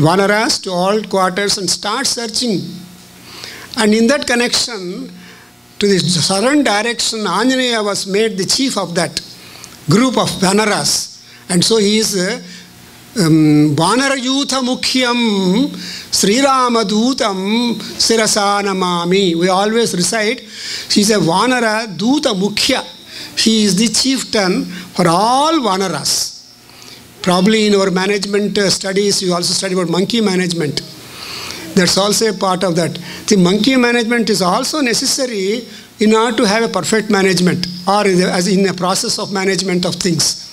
Vanaras to all quarters and start searching. And in that connection, to the southern direction, Anjaneya was made the chief of that group of Vanaras. And so he is Vanarayutha Mukhyam Sri Ramadutam Sirasanamami. We always recite, he is a Vanara Duta Mukhya. He is the chieftain for all Vanaras. Probably in our management studies, you also study about monkey management. That's also a part of that. The monkey management is also necessary in order to have a perfect management, or as in a process of management of things.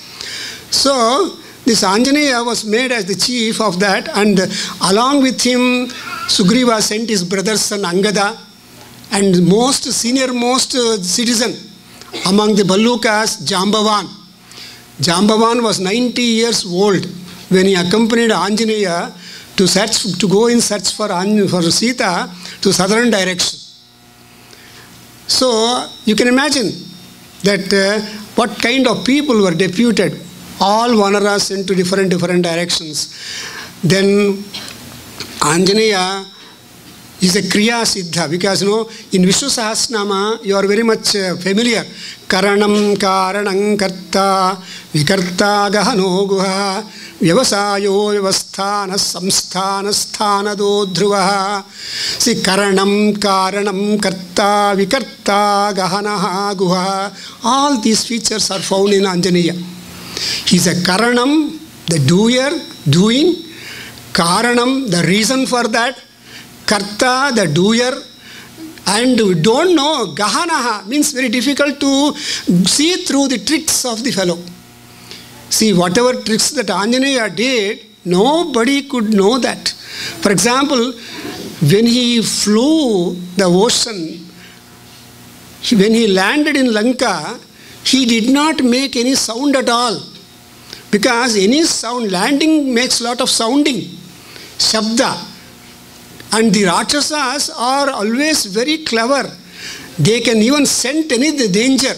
So this Anjaneya was made as the chief of that, and along with him Sugriva sent his brother son Angada, and senior-most citizen among the Balukas, Jambavan. Jambavan was 90 years old when he accompanied Anjaneya to go in search for Sita to southern direction. So you can imagine that what kind of people were deputed, all Vanaras into different directions. Then Anjaneya is a Kriya Siddha, because in Vishnu Sahasranama you are very much familiar. Karanam Karanam Karta Vikarta Gahano Guha Vyavasayo Vyavasthana Samsthana Sthanado Dhruvaha. See, Karanam Karanam Karta Vikarta Gahanaha Guha. All these features are found in Anjaneya. He is a Karanam, the doer, doing. Karanam, the reason for that. Karta, the doer. And we don't know, Gahanaha means very difficult to see through the tricks of the fellow. See, whatever tricks that Anjaneya did, nobody could know that. For example, when he flew the ocean, when he landed in Lanka, he did not make any sound at all. Because any sound, landing makes a lot of sounding, Shabda. And the Rakshasas are always very clever. They can even scent any danger.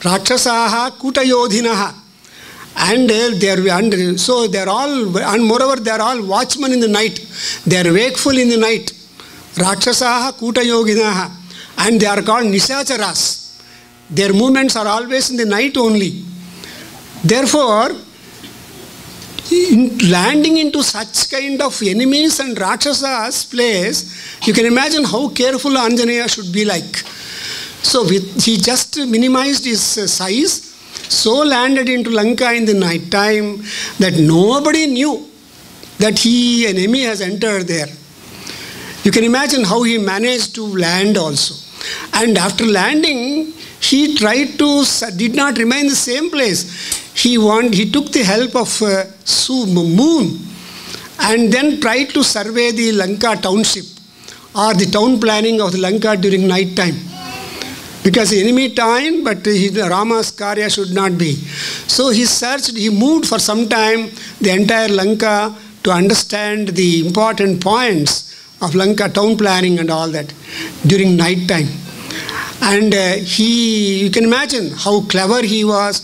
Rakshasaha Kutayodhinaha. And so they are all, and moreover they are all watchmen in the night. They are wakeful in the night. Rakshasaha Kutayoginaha. And they are called Nishacharas. Their movements are always in the night only. Therefore, landing into such kind of enemies and Rakshasas place, you can imagine how careful Anjaneya should be like. So he just minimized his size, so landed into Lanka in the night time that nobody knew that an enemy has entered there. You can imagine how he managed to land also. And after landing, he did not remain in the same place. He took the help of moon and then tried to survey the Lanka township or the town planning of the Lanka during night time. Because enemy time, but Rama's Karya should not be. So he moved for some time the entire Lanka to understand the important points of Lanka town planning and all that during night time. And you can imagine how clever he was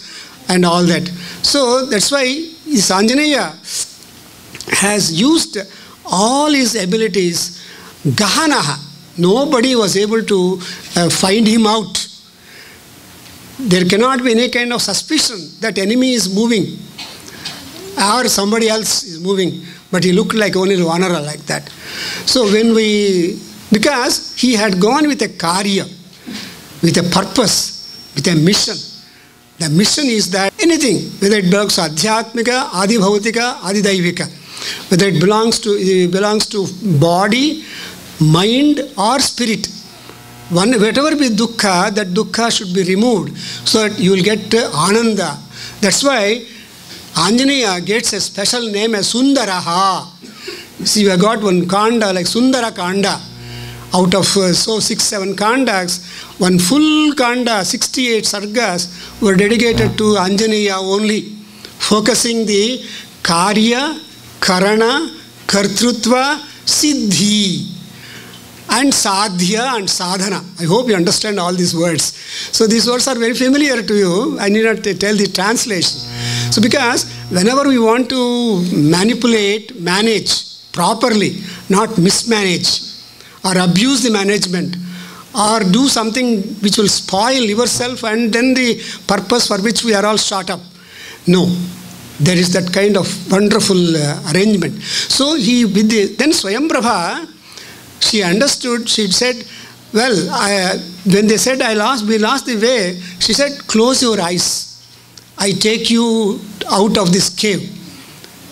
and all that. So that's why this Anjaneya has used all his abilities. Gahanaha. Nobody was able to find him out. There cannot be any kind of suspicion that enemy is moving or somebody else is moving. But he looked like only Vanara like that. So because he had gone with a karya, with a purpose, with a mission. The mission is that anything, whether it belongs to Adhyatmika, Adibhautika, Adidaivika, whether it belongs to body, mind or spirit, whatever be dukkha, that dukkha should be removed so that you will get ananda. That's why Anjaneya gets a special name as Sundaraha. See, we have got one kanda like Sundara Kanda. Out of 6-7 kandas, one full kanda, 68 sargas were dedicated to Anjaneya only, focusing the karya, karana, kartrutva, siddhi, and sadhya and sadhana. I hope you understand all these words. So these words are very familiar to you. I need not tell the translation. So because whenever we want to manipulate, manage properly, not mismanage or abuse the management or do something which will spoil yourself and then the purpose for which we are all shot up. No, there is that kind of wonderful arrangement. So then Swayamprabha, she understood, she said, well, when they said, we lost the way, she said, close your eyes. I take you out of this cave.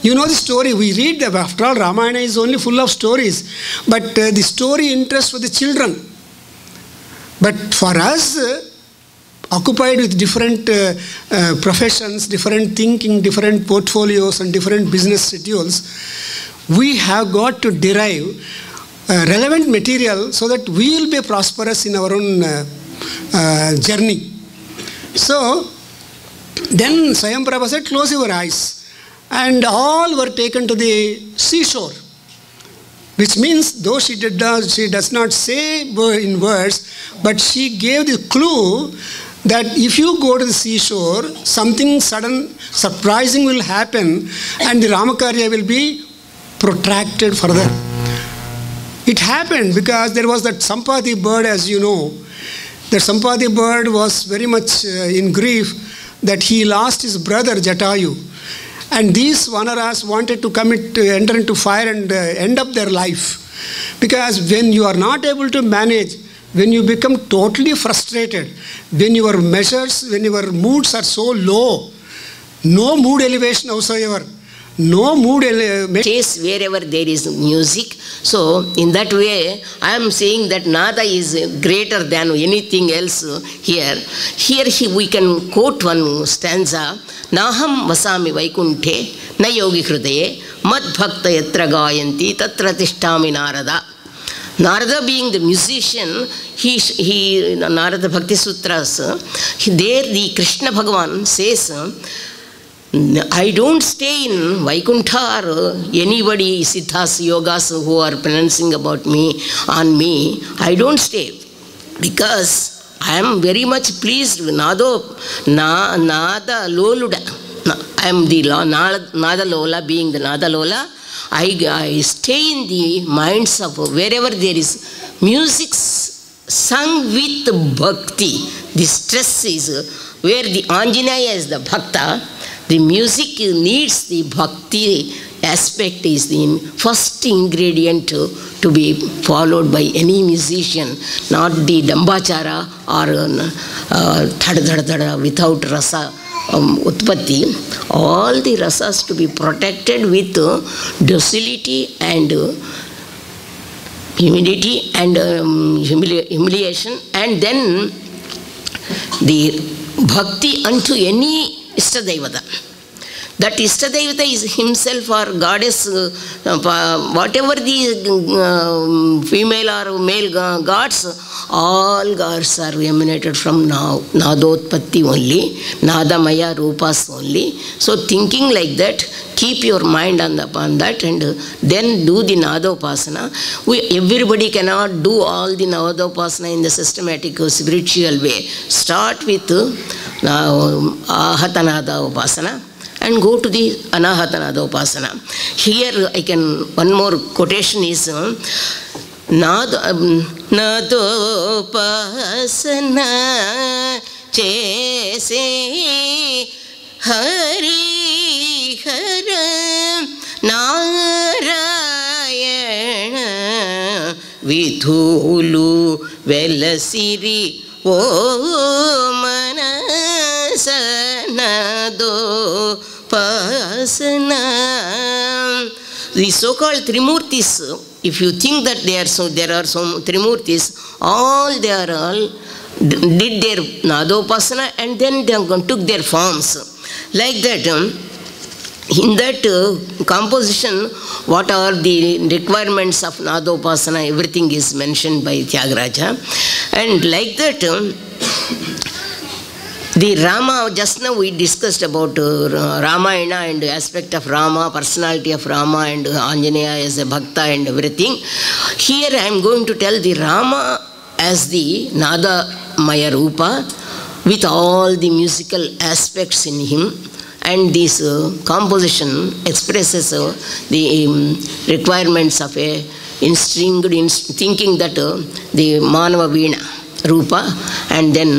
You know the story, we read them. After all, Ramayana is only full of stories. But the story interests for the children. But for us, occupied with different professions, different thinking, different portfolios and different business schedules, we have got to derive relevant material so that we will be prosperous in our own journey. So, then Swayamprabha said, close your eyes. And all were taken to the seashore. Which means, though she does not say in words, but she gave the clue that if you go to the seashore, something sudden, surprising will happen and the Ramakarya will be protracted further. It happened because there was that Sampati bird, as you know. The Sampati bird was very much in grief that he lost his brother Jatayu. And these Vanaras wanted to enter into fire and end up their life. Because when you are not able to manage, when you become totally frustrated, when your measures, when your moods are so low, no mood elevation whatsoever, no mood chase wherever there is music. So in that way I am saying that Nada is greater than anything else here. We can quote one stanza. Naham vasami vaikunthe na yogi hrudaye mad bhakta yatra gayanti tatra tishtami Narada. Narada being the musician, he Narada Bhakti Sutras, there the Krishna Bhagavan says, I don't stay in Vaikuntha or anybody, Siddhas, Yogas who are pronouncing about me, on me. I don't stay because I am very much pleased with Nada Loluda. I am the Nada Lola, being the Nada Lola. I stay in the minds of wherever there is music sung with bhakti. The stress is where the Anjaneya is the bhakta. The music needs the bhakti aspect is the first ingredient to be followed by any musician, not the dambachara or thada without rasa utpatti. All the rasas to be protected with docility and humility and humiliation, and then the bhakti unto any Ishtadevata. That Ishtadevata is himself or goddess, whatever the female or male gods, all gods are emanated from Nadotpatti only, Nadamaya Rupas only. So thinking like that, keep your mind upon that and then do the Nadopasana. Everybody cannot do all the Nadopasana in the systematic spiritual way. Start with Ahatanada Upasana and go to the Anahatanada Upasana. Here I can, one more quotation is Nadopasana Chese Hari Hara Narayana Vidhulu Velasiri O Manasana Dopasana. The so-called Trimurtis, if you think that there are some Trimurtis, they are all did their Nadopasana and then they took their forms. Like that, in that composition, what are the requirements of Nadopasana, everything is mentioned by Tyagaraja. And like that, the Rama, just now we discussed about Ramayana and the aspect of Rama, personality of Rama and Anjaneya as a Bhakta and everything. Here I am going to tell the Rama as the Nada Maya Rupa with all the musical aspects in him. and this composition expresses the requirements of a thinking that the Manava Veena Rupa, and then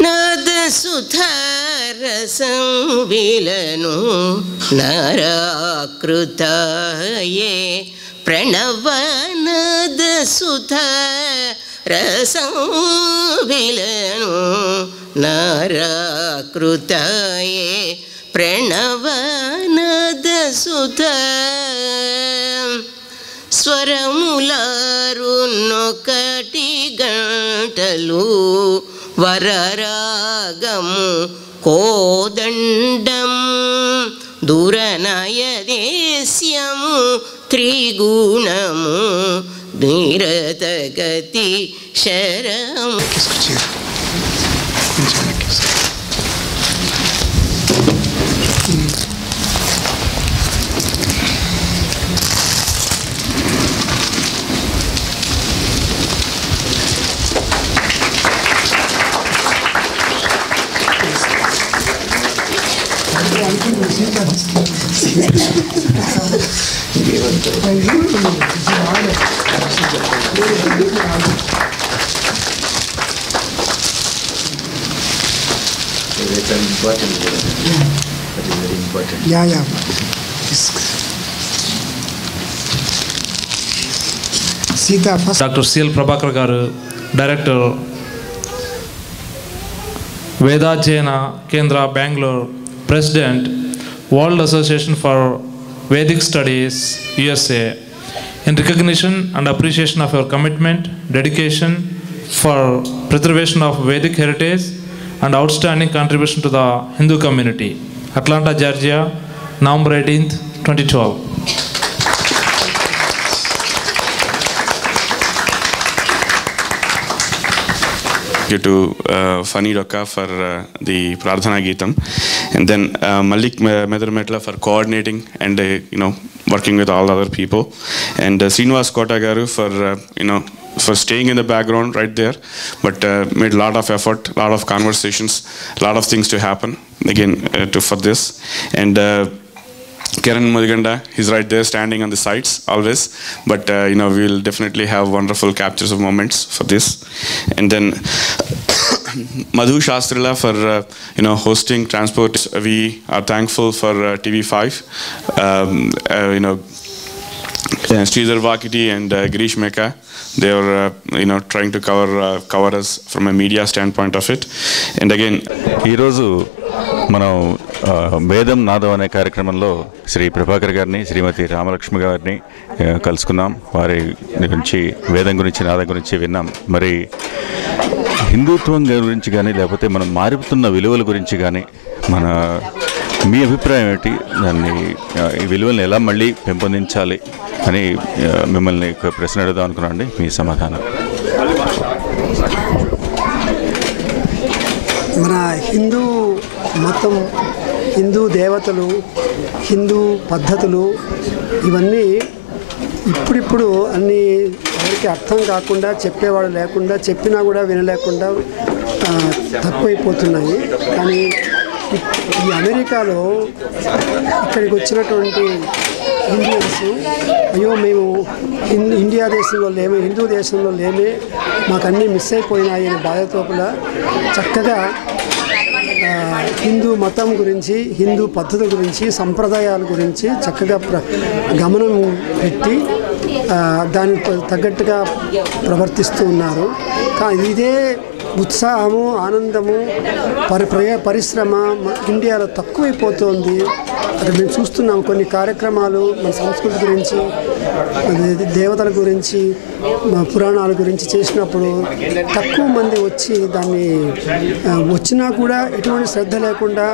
Nada Sutharasam Vilanu Narakrutaye Pranavanada Sutharasam Vilanu Narakrutaye Pranavanada Sutharasam స్వరములారున్నొకటి గంటలు వరరాగము కోదండము దురనయదేశ్యము త్రిగుణము నిరతగతి శరము. Dr. C.L. Prabhakar garu, Director, Vedajena Kendra, Bangalore, President, World Association for Vedic Studies, USA. In recognition and appreciation of your commitment, dedication for preservation of Vedic heritage and outstanding contribution to the Hindu community. Atlanta, Georgia, November 18th, 2012. Thank you to Fani Rokka for the Prarthana Geetam, and then Malik Medarmetla for coordinating and working with all other people, and Srinivas Kota Garu for for staying in the background right there, but made a lot of effort, a lot of conversations, a lot of things to happen again for this, and Kiran Mudiganda, he's right there standing on the sides always, but we'll definitely have wonderful captures of moments for this. And then Madhu Shastrila for hosting transport. We are thankful for TV5, Sridhar Vakiti and Girish Meka. They were trying to cover us from a media standpoint of it. And again, ఈరోజు మనం వేదం నాదం అనే కార్యక్రమంలో శ్రీ ప్రభాకర్ గారిని, శ్రీమతి రామలక్ష్మి గారిని కలుసుకున్నాం. వారి గురించి, వేదం గురించి, నాదం గురించి విన్నాం. మరి హిందుత్వం గురించి కానీ, లేకపోతే మనం మారుతున్న విలువల గురించి కానీ, మీ అభిప్రాయం ఏంటి? దాన్ని ఈ విలువలను ఎలా మళ్ళీ పెంపొందించాలి అని మిమ్మల్ని ఒక ప్రశ్న అడుగుదాం అనుకున్నానండి. మీ సమాధానం. మన హిందూ మతం, హిందూ దేవతలు, హిందూ పద్ధతులు ఇవన్నీ ఇప్పుడిప్పుడు అన్నీ ఎవరికి అర్థం కాకుండా, చెప్పేవాడు లేకుండా, చెప్పినా కూడా వినలేకుండా తక్కువైపోతున్నాయి. కానీ ఈ అమెరికాలో ఇక్కడికి వచ్చినటువంటి ఇండియన్స్, అయ్యో మేము ఇండియా దేశంలో లేమే, హిందూ దేశంలో లేమే, మాకు అన్నీ మిస్ అయిపోయినాయి అనే బాధతో కూడా చక్కగా హిందూ మతం గురించి, హిందూ పద్ధతుల గురించి, సంప్రదాయాల గురించి చక్కగా గమనం పెట్టి దానికి తగ్గట్టుగా ప్రవర్తిస్తూ ఉన్నారు. ఇదే ఉత్సాహము, ఆనందము, పరిశ్రమ ఇండియాలో తక్కువైపోతుంది. అక్కడ మేము చూస్తున్నాం కొన్ని కార్యక్రమాలు మన సంస్కృతి గురించి, దేవతల గురించి, పురాణాల గురించి చేసినప్పుడు తక్కువ మంది వచ్చి దాన్ని వచ్చినా కూడా ఎటువంటి శ్రద్ధ లేకుండా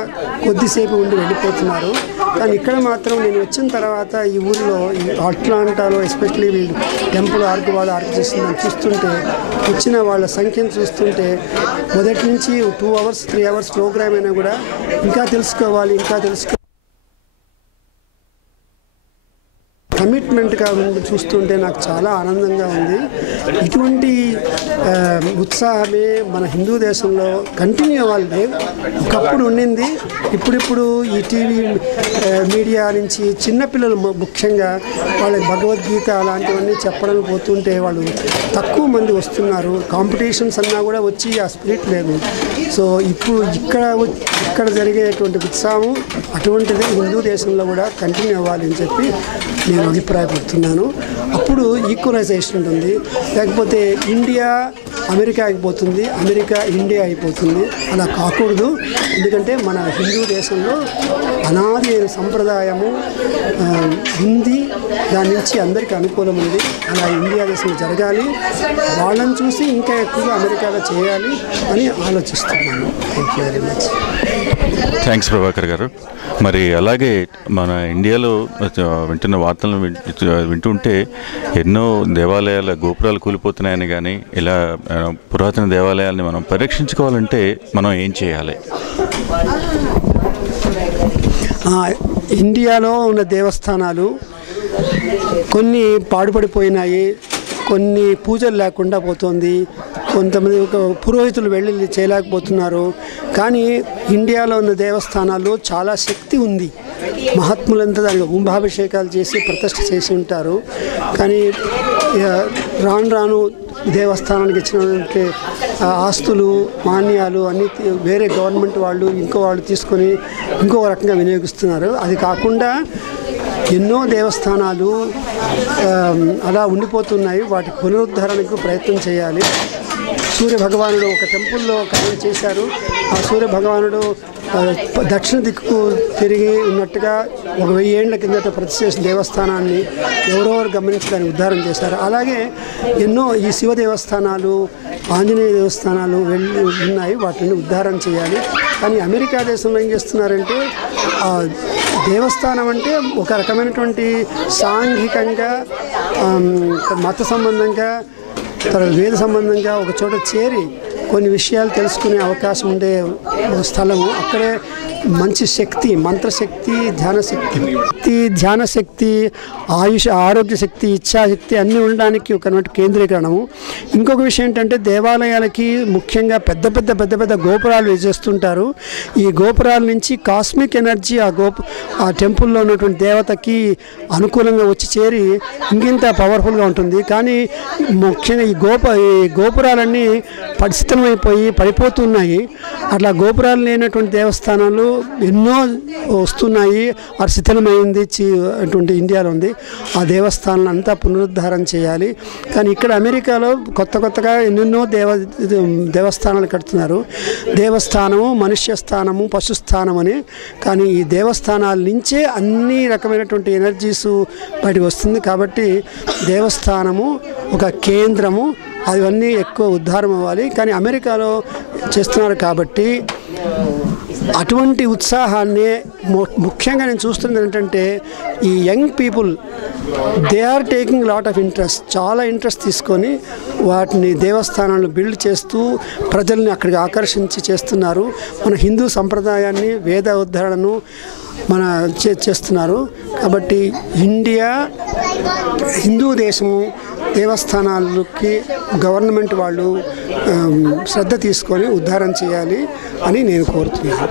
కొద్దిసేపు ఉండి వెళ్ళిపోతున్నారు. కానీ ఇక్కడ మాత్రం నేను వచ్చిన తర్వాత ఈ ఊరిలో, ఈ అట్లాంటాలో ఎస్పెషల్లీ వీళ్ళు టెంపుల్ వాళ్ళు ఆర్క్ చేస్తుందని చూస్తుంటే, వచ్చిన వాళ్ళ సంఖ్యను చూస్తుంటే మొదటి నుంచి 2 hours 3 hours ప్రోగ్రామ్ అయినా కూడా ఇంకా తెలుసుకోవాలి కమిట్మెంట్గా చూస్తుంటే నాకు చాలా ఆనందంగా ఉంది. ఇటువంటి ఉత్సాహమే మన హిందూ దేశంలో కంటిన్యూ అవ్వాలి. ఒకప్పుడు ఉండింది, ఇప్పుడిప్పుడు ఈ టీవీ మీడియా నుంచి చిన్నపిల్లలు ముఖ్యంగా వాళ్ళకి భగవద్గీత అలాంటివన్నీ చెప్పడం పోతుంటే వాళ్ళు తక్కువ మంది వస్తున్నారు. కాంపిటీషన్స్ అన్నా కూడా వచ్చి ఆ స్పిరిట్ లేదు. సో ఇప్పుడు ఇక్కడ జరిగేటువంటి ఉత్సాహం అటువంటిదే హిందూ దేశంలో కూడా కంటిన్యూ అవ్వాలి అని చెప్పి నేను అభిప్రాయపడుతున్నాను. అప్పుడు ఈక్వలైజేషన్ ఉంటుంది. లేకపోతే ఇండియా అమెరికా అయిపోతుంది, అమెరికా ఇండియా అయిపోతుంది. అలా కాకూడదు. ఎందుకంటే మన హిందూ దేశంలో అనాది అయిన సంప్రదాయము ఉంది, దాని నుంచి అందరికీ అనుకూలం ఉంది. అలా ఇండియా దేశంలో జరగాలి. వాళ్ళని చూసి ఇంకా ఎక్కువగా అమెరికాలో చేయాలి అని ఆలోచిస్తున్నాను. Thank you very much. Thanks Prabhakar గారు. మరి అలాగే మన ఇండియాలో వింటున్న వార్తలను వింటుంటే ఎన్నో దేవాలయాల గోపురాలు కూలిపోతున్నాయని కానీ ఇలా పురాతన దేవాలయాల్ని మనం పరిరక్షించుకోవాలంటే మనం ఏం చేయాలి? ఇండియాలో ఉన్న దేవస్థానాలు కొన్ని పాడుపడిపోయినాయి, కొన్ని పూజలు లేకుండా పోతుంది, కొంతమంది పురోహితులు వెళ్ళి చేయలేకపోతున్నారు. కానీ ఇండియాలో ఉన్న దేవస్థానాల్లో చాలా శక్తి ఉంది. మహాత్ములంతా దానికి కుంభాభిషేకాలు చేసి ప్రతిష్ఠ చేసి ఉంటారు. కానీ రాను రాను దేవస్థానానికి ఇచ్చినటువంటి ఆస్తులు మాన్యాలు అన్నీ వేరే గవర్నమెంట్ వాళ్ళు ఇంకో వాళ్ళు తీసుకొని ఇంకో రకంగా వినియోగిస్తున్నారు. అది కాకుండా ఎన్నో దేవస్థానాలు అలా ఉండిపోతున్నాయి. వాటి పునరుద్ధరణకు ప్రయత్నం చేయాలి. సూర్య భగవానుడు ఒక టెంపుల్లో కార్యం చేశారు. ఆ సూర్య భగవానుడు దక్షిణ దిక్కు తిరిగి ఉన్నట్టుగా 1000 ఏళ్ల కిందట ప్రతిష్ఠ చేసిన దేవస్థానాన్ని ఎవరెవరు గమనించి దాన్ని ఉద్ధారం చేశారు. అలాగే ఎన్నో ఈ శివ దేవస్థానాలు, ఆంజనేయ దేవస్థానాలు ఉన్నాయి. వాటిని ఉద్ధారం చేయాలి. కానీ అమెరికా దేశంలో ఏం చేస్తున్నారంటే దేవస్థానం అంటే ఒక రకమైనటువంటి సాంఘికంగా, మత సంబంధంగా, వేద సంబంధంగా ఒక చోట చేరి కొన్ని విషయాలు తెలుసుకునే అవకాశం ఉండే స్థలము. అక్కడే మంచి శక్తి, మంత్రశక్తి, ధ్యానశక్తి, ఆయుష్, ఆరోగ్య శక్తి, ఇచ్ఛాశక్తి అన్నీ ఉండడానికి ఒక కేంద్రీకరణము. ఇంకొక విషయం ఏంటంటే దేవాలయాలకి ముఖ్యంగా పెద్ద పెద్ద గోపురాలు చేస్తుంటారు. ఈ గోపురాల నుంచి కాస్మిక్ ఎనర్జీ ఆ టెంపుల్లో ఉన్నటువంటి దేవతకి అనుకూలంగా వచ్చి చేరి ఇంకింత పవర్ఫుల్గా ఉంటుంది. కానీ ముఖ్యంగా ఈ గోపురాలన్నీ శిథిలమైపోయి పడిపోతున్నాయి. అట్లా గోపురాలు లేనటువంటి దేవస్థానాలు ఎన్నో వస్తున్నాయి. ఆ శిథిలమైంది అటువంటి ఇండియాలో ఉంది. ఆ దేవస్థానాలను అంతా పునరుద్ధారం చేయాలి. కానీ ఇక్కడ అమెరికాలో కొత్తగా ఎన్నెన్నో దేవస్థానాలు కడుతున్నారు. దేవస్థానము, మనుష్య స్థానము, పశుస్థానం అని. కానీ ఈ దేవస్థానాల నుంచే అన్ని రకమైనటువంటి ఎనర్జీస్ బయటకు వస్తుంది. కాబట్టి దేవస్థానము ఒక కేంద్రము, అవన్నీ ఎక్కువ ఉద్ధారం అవ్వాలి. కానీ అమెరికాలో చేస్తున్నారు కాబట్టి అటువంటి ఉత్సాహాన్ని ముఖ్యంగా నేను చూస్తున్నది ఏంటంటే ఈ young people they are taking lot of interest, చాలా ఇంట్రెస్ట్ తీసుకొని వాటిని దేవస్థానాలను బిల్డ్ చేస్తూ ప్రజల్ని అక్కడికి ఆకర్షించి చేస్తున్నారు. మన హిందూ సంప్రదాయాన్ని, వేద ఉద్ధరణను చేస్తున్నారు. కాబట్టి ఇండియా హిందూ దేశము, దేవస్థానాలకి గవర్నమెంట్ వాళ్ళు శ్రద్ధ తీసుకొని ఉద్ధారం చేయాలి అని నేను కోరుతున్నాను.